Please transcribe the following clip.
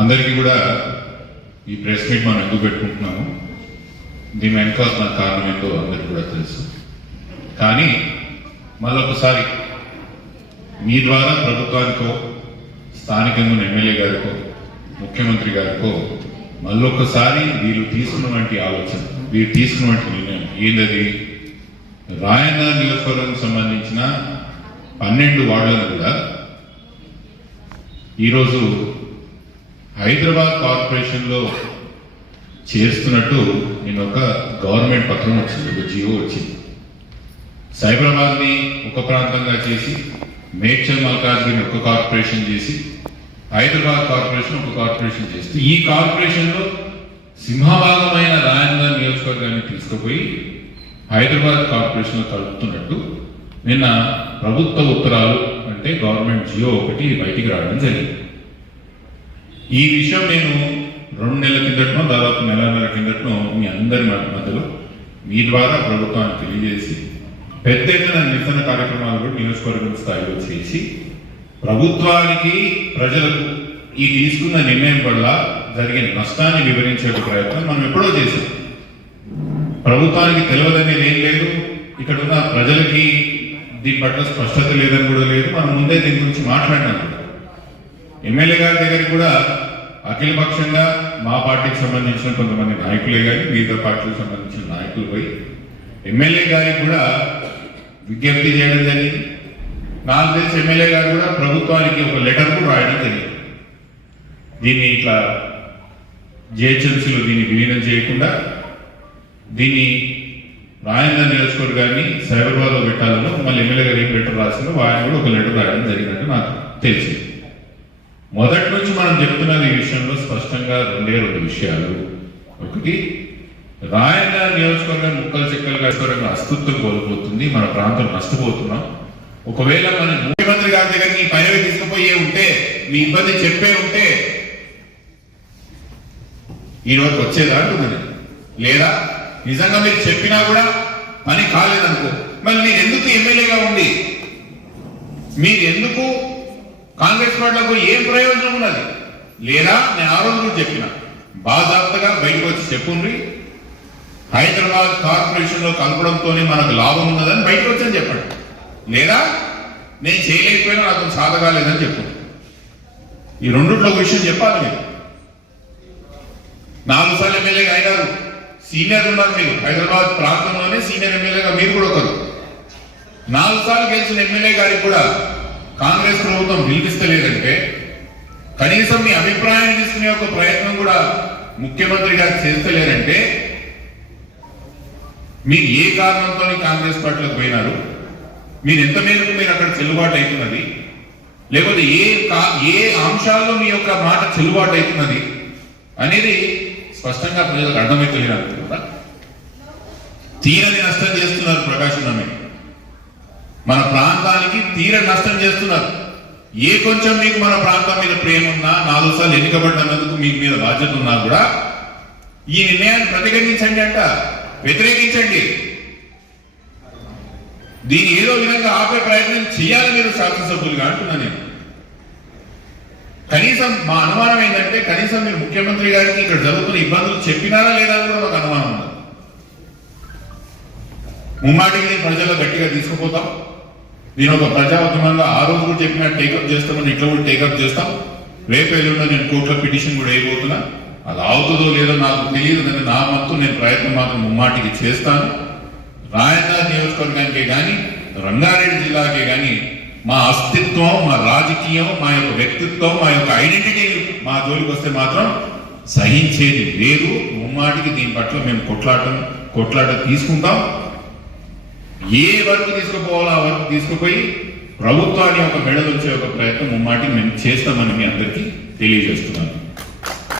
అందరికీ కూడా ఈ ప్రెస్ మీట్ మనం ఎందుకు పెట్టుకుంటున్నాము, దీని వెనకాల నా కారణం ఏంటో అందరికీ కూడా తెలుసు. కానీ మళ్ళొకసారి మీ ద్వారా ప్రభుత్వానికో, స్థానికంగా ఎమ్మెల్యే గారికో, ముఖ్యమంత్రి గారికో మళ్ళొకసారి వీళ్ళు తీసుకున్నటువంటి ఆలోచన, వీరు తీసుకున్నటువంటి నిర్ణయం ఏంటది, రాయన్న నియోజకవర్గానికి సంబంధించిన 12 వార్డులను కూడా ఈరోజు హైదరాబాద్ కార్పొరేషన్లో చేస్తున్నట్టు నేను ఒక గవర్నమెంట్ పత్రం వచ్చింది, ఒక జియో వచ్చింది. సైబరాబాద్ని ఒక ప్రాంతంగా చేసి, మేడ్చల్ మల్కాజ్గిరిని ఒక కార్పొరేషన్ చేసి, హైదరాబాద్ కార్పొరేషన్ ఒక కార్పొరేషన్ చేస్తూ ఈ కార్పొరేషన్లో సింహభాగమైన రాయన్న నియోజకవర్గాన్ని తీసుకుపోయి హైదరాబాద్ కార్పొరేషన్లో కలుపుతున్నట్టు నిన్న ప్రభుత్వ ఉత్తరాలు అంటే గవర్నమెంట్ జియో ఒకటి బయటికి రావడం జరిగింది. ఈ విషయం నేను 2 నెలల కిందటనో, దాదాపు నెలన్నర కిందటనో మీ అందరి మధ్యలో మీ ద్వారా ప్రభుత్వాన్ని తెలియజేసి పెద్ద ఎత్తున నిరసన కార్యక్రమాలు కూడా నియోజకవర్గం స్థాయిలో చేసి ప్రభుత్వానికి, ప్రజలకు ఈ తీసుకున్న నిర్ణయం వల్ల జరిగిన నష్టాన్ని వివరించే ప్రయత్నం మనం ఎప్పుడో చేశాం. ప్రభుత్వానికి తెలియదనేది ఏం లేదు, ఇక్కడ ఉన్న ప్రజలకి దీని పట్ల స్పష్టత లేదని కూడా లేదు. మనం ముందే దీని గురించి మాట్లాడినాం. ఎమ్మెల్యే గారి దగ్గరికి కూడా అఖిలపక్షంగా మా పార్టీకి సంబంధించిన కొంతమంది నాయకులే కానీ వివిధ పార్టీలకు సంబంధించిన నాయకులు పోయి ఎమ్మెల్యే గారికి కూడా విజ్ఞప్తి చేయడం జరిగింది. నాకు తెలిసి ఎమ్మెల్యే గారు కూడా ప్రభుత్వానికి ఒక లెటర్ కూడా రాయడం జరిగింది. దీన్ని ఇట్లా జిహెచ్ఎంసీలో దీన్ని విలీనం చేయకుండా దీన్ని రాయన్న నియోజకవర్గాన్ని సైబరాబాద్లో పెట్టాలని మళ్ళీ ఎమ్మెల్యే గారు ఏం లెటర్ రాసిందో ఆయన కూడా ఒక లెటర్ రాయడం జరిగినట్టు నాకు తెలిసింది. మొదటి నుంచి మనం చెప్తున్నది ఈ విషయంలో స్పష్టంగా 2 విషయాలు. ఒకటి, రాయన్న నియోజకవర్గం ముక్కలు చెక్కలుగా అస్తిత్వం కోల్పోతుంది, మన ప్రాంతం నష్టపోతున్నాం. ఒకవేళ మన ముఖ్యమంత్రి గారి దగ్గరికి ఈ పని తీసుకుపోయే ఉంటే, మీ ఇబ్బంది చెప్పే ఉంటే ఈ రోజు వచ్చేదా అంటున్నది. లేదా నిజంగా మీరు చెప్పినా కూడా పని కాలేదనుకో, మరి మీరు ఎందుకు ఎమ్మెల్యేగా ఉండి మీరు ఎందుకు కాంగ్రెస్ పార్టీలకు ఏం ప్రయోజనం ఉన్నది? లేదా నేను ఆ రోజు కూడా చెప్పిన, బాధాప్తగా బయటకు వచ్చి చెప్పుండ్రి, హైదరాబాద్ కార్పొరేషన్ లో కలపడంతోనే మనకు లాభం ఉన్నదని బయటకు వచ్చని చెప్పండి. లేదా నేను చేయలేకపోయినా నాకు సాధకాలేదని చెప్పండి. ఈ రెండిట్లో ఒక విషయం చెప్పాలి. మీరు 4 సార్లు ఎమ్మెల్యేగా అయినారు, సీనియర్ ఉన్నారు. మీరు హైదరాబాద్ ప్రాంతంలోనే సీనియర్ ఎమ్మెల్యేగా మీరు కూడా ఒకరు. 4 సార్లు గెలిచిన ఎమ్మెల్యే గారికి కూడా కాంగ్రెస్ ప్రభుత్వం పిలిపిస్తలేదంటే కనీసం మీ అభిప్రాయాన్ని తీసుకునే ఒక ప్రయత్నం కూడా ముఖ్యమంత్రి గారు చేస్తలేరంటే మీరు ఏ కారణంతో కాంగ్రెస్ పార్టీలోకి పోయినారు, మీరు ఎంత మేరకు మీరు అక్కడ చెల్లుబాటు అవుతున్నది, లేకపోతే ఏ అంశాల్లో మీ యొక్క మాట చెల్లుబాటు అవుతున్నది అనేది స్పష్టంగా ప్రజలకు అర్థమవుతలేదు కదా. తీరని నష్టం చేస్తున్నారు ప్రకాశం నమ్మి, మన ప్రాంతానికి తీరని నష్టం చేస్తున్నారు. ఏ కొంచెం మీకు మన ప్రాంతం మీద ప్రేమ ఉన్నా, 4 సార్లు ఎన్నికబడినందుకు మీకు మీద బాధ్యత ఉన్నా కూడా ఈ నిర్ణయాన్ని ప్రతిఘటించండి అంట, వ్యతిరేకించండి. దీన్ని ఏదో విధంగా ఆపే ప్రయత్నం చేయాలి మీరు శాసనసభ్యులుగా అంటున్నా నేను. కనీసం మా అనుమానం ఏంటంటే కనీసం మీరు ముఖ్యమంత్రి గారికి ఇక్కడ జరుగుతున్న ఇబ్బందులు చెప్పినారా లేదా అని కూడా మాకు అనుమానం ఉంది. ముమ్మాటికి ప్రజల్లో గట్టిగా తీసుకుపోతాం, నేను ఒక ప్రజాఉద్యమంగా ఆ రోజు కూడా చెప్పినట్టు టేకప్ చేస్తామని ఇట్లా కూడా టేకప్ చేస్తాం. రేపు ఎల్లుండో నేను కోర్టులో పిటిషన్ కూడా వేయబోతున్నా. అది అవుతుందో లేదో నాకు తెలియదు, కానీ నా వంతు నేను ప్రయత్నం మాత్రం ముమ్మాటికి చేస్తాను. రాయన్న నియోజకవర్గానికే కానీ, రంగారెడ్డి జిల్లాకే కానీ మా అస్తిత్వం, మా రాజకీయం, మా యొక్క వ్యక్తిత్వం, మా యొక్క ఐడెంటిటీ మా జోలికి వస్తే మాత్రం సహించేది లేదు. ముమ్మాటికి దీని పట్ల మేము కొట్లాట తీసుకుంటాం. ఏ వరకు తీసుకుపోవాలో ఆ వరకు తీసుకుపోయి ప్రభుత్వాన్ని ఒక మెడలుంచే ఒక ప్రయత్నం ముమ్మాటికి మేము చేస్తామని మీ అందరికీ తెలియజేస్తున్నాను.